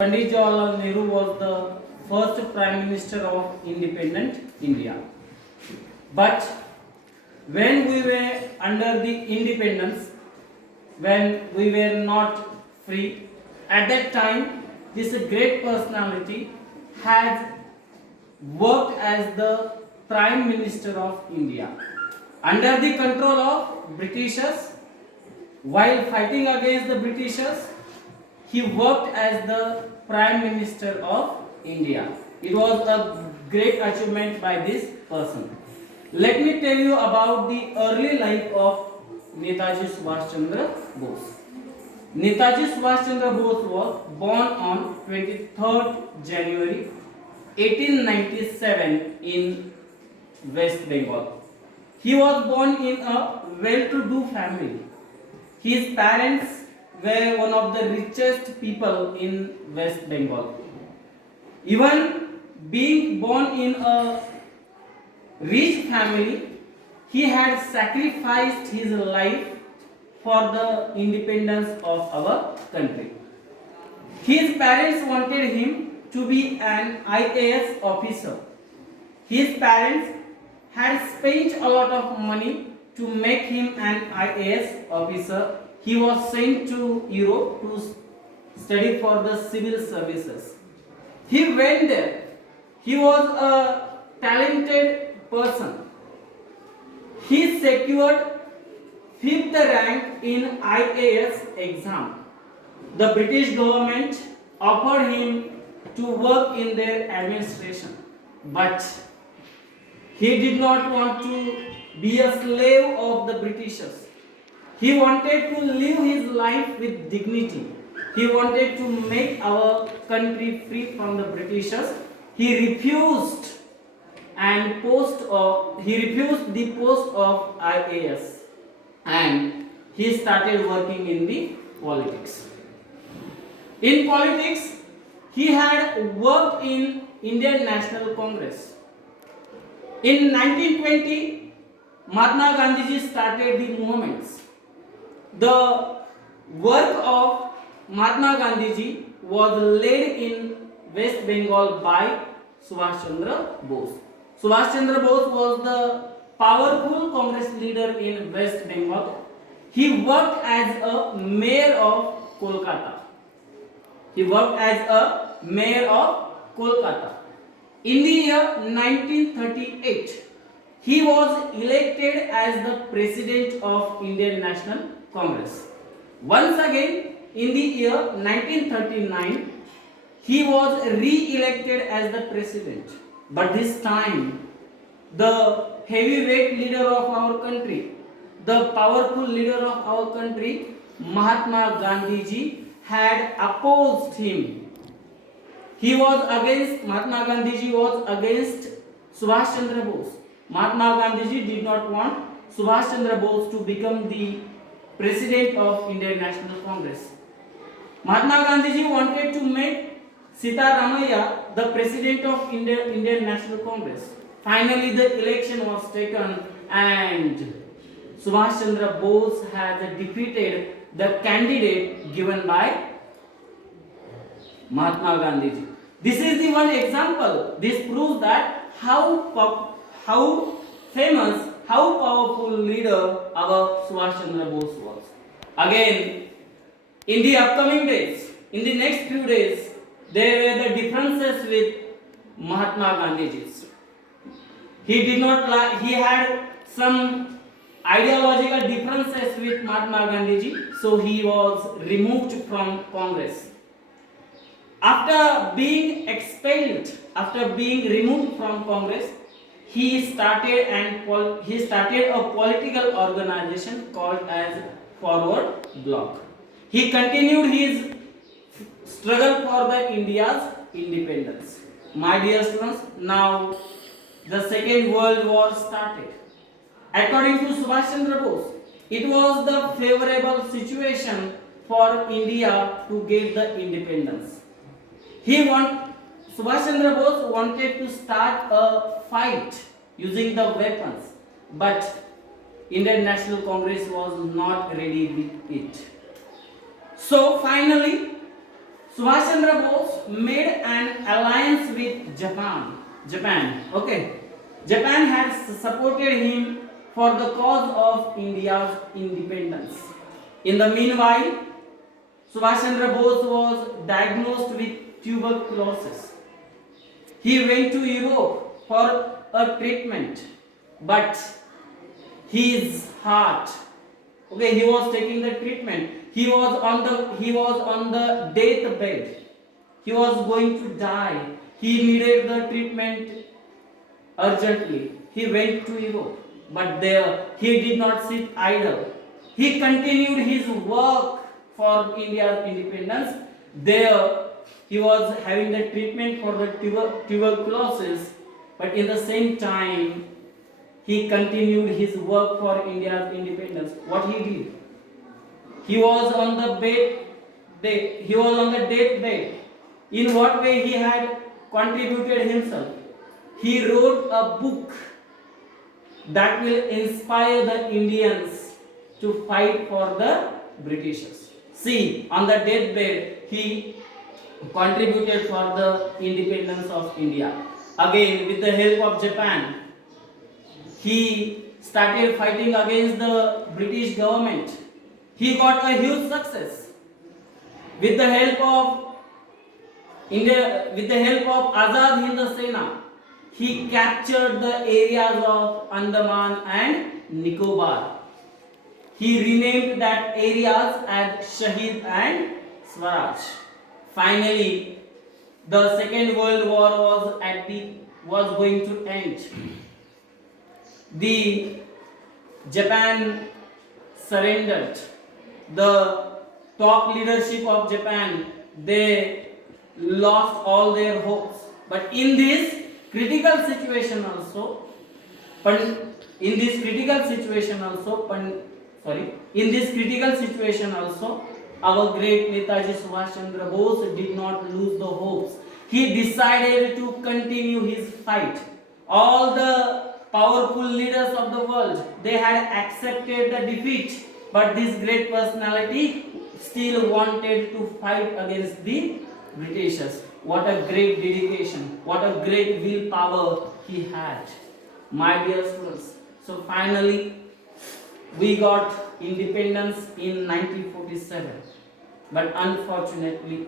Pandit Jawaharlal Nehru was the first Prime Minister of independent India. But when we were under the independence, when we were not free, at that time, this great personality had worked as the Prime Minister of India. Under the control of Britishers, while fighting against the Britishers, he worked as the Prime Minister of India. It was a great achievement by this person. Let me tell you about the early life of Netaji Subhash Chandra Bose. Netaji Subhash Chandra Bose was born on 23rd January 1897 in West Bengal. He was born in a well-to-do family. His parents were one of the richest people in West Bengal. Even being born in a rich family, he had sacrificed his life for the independence of our country. His parents wanted him to be an IAS officer. His parents had spent a lot of money to make him an IAS officer. He was sent to Europe to study for the civil services. He went there. He was a talented person. He secured 5th rank in IAS exam. The British government offered him to work in their administration, but he did not want to be a slave of the Britishers. He wanted to live his life with dignity. He wanted to make our country free from the Britishers. He refused the post of IAS, and he started working in the politics. In politics, he had worked in Indian National Congress. In 1920, Mahatma Gandhiji started the movements. The work of Mahatma Gandhiji was led in West Bengal by Subhash Chandra Bose. Subhash Chandra Bose was the powerful Congress leader in West Bengal. He worked as a mayor of Kolkata. In the year 1938, he was elected as the president of Indian National Congress. Once again, in the year 1939, he was re-elected as the president. But this time, the heavyweight leader of our country, the powerful leader of our country, Mahatma Gandhiji, had opposed him. Mahatma Gandhiji was against Subhash Chandra Bose. Mahatma Gandhiji did not want Subhash Chandra Bose to become the president of Indian National Congress. Mahatma Gandhiji wanted to make Sita Ramaiah the president of Indian National Congress. Finally, the election was taken and Subhash Chandra Bose has defeated the candidate given by Mahatma Gandhiji. This is the one example. This proves that how famous, how powerful leader our Subhash Chandra Bose was. Again, in the upcoming days, in the next few days, there were the differences with Mahatma Gandhiji's. He had some ideological differences with Mahatma Gandhiji, so he was removed from Congress. After being removed from Congress, he started a political organization called as Forward Bloc. He continued his struggle for the India's independence. My dear students, now the Second World War started. According to Subhash Chandra Bose, it was the favorable situation for India to get the independence. Subhash Chandra Bose wanted to start a fight using the weapons, but Indian National Congress was not ready with it. So finally, Subhash Chandra Bose made an alliance with Japan. Okay. Japan had supported him for the cause of India's independence. In the meanwhile, Subhash Chandra Bose was diagnosed with tuberculosis. He went to Europe for a treatment, but his heart, okay, he was taking the treatment. He was on the deathbed. He was going to die. He needed the treatment urgently. He went to Europe, but there he did not sit idle. He continued his work for India's independence. There he was having the treatment for the tuberculosis, but in the same time he continued his work for India's independence. What he did? He was on the deathbed. In what way he had contributed himself? He wrote a book that will inspire the Indians to fight for the Britishers. See, on the deathbed, he contributed for the independence of India. Again, with the help of Japan, he started fighting against the British government. He got a huge success. With the help of Azad Hind Sena, he captured the areas of Andaman and Nicobar. He renamed that areas as Shahid and Swaraj. Finally, the Second World War was going to end. The Japan surrendered. The top leadership of Japan, they lost all their hopes. But in this critical situation also, our great Netaji Subhash Chandra Bose did not lose the hopes. He decided to continue his fight. All the powerful leaders of the world, they had accepted the defeat, but this great personality still wanted to fight against the Britishers. What a great dedication, what a great willpower he had, my dear students. So finally, we got independence in 1947, but unfortunately,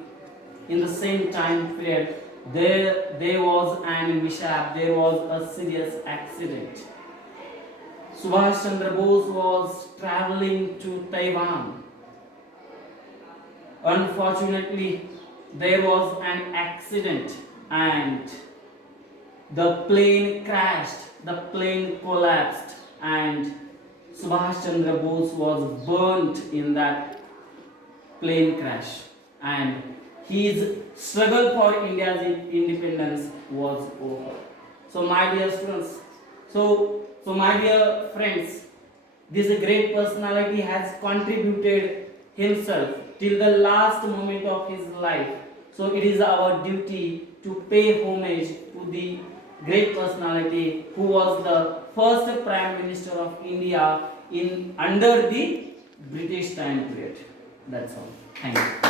in the same time period, there was an mishap, there was a serious accident. Subhash Chandra Bose was traveling to Taiwan. Unfortunately, there was an accident and the plane crashed, the plane collapsed, and Subhash Chandra Bose was burnt in that plane crash, and his struggle for India's independence was over. So my dear students, so my dear friends, this great personality has contributed himself till the last moment of his life. So it is our duty to pay homage to the great personality who was the first Prime Minister of India under the British time period. That's all. Thank you.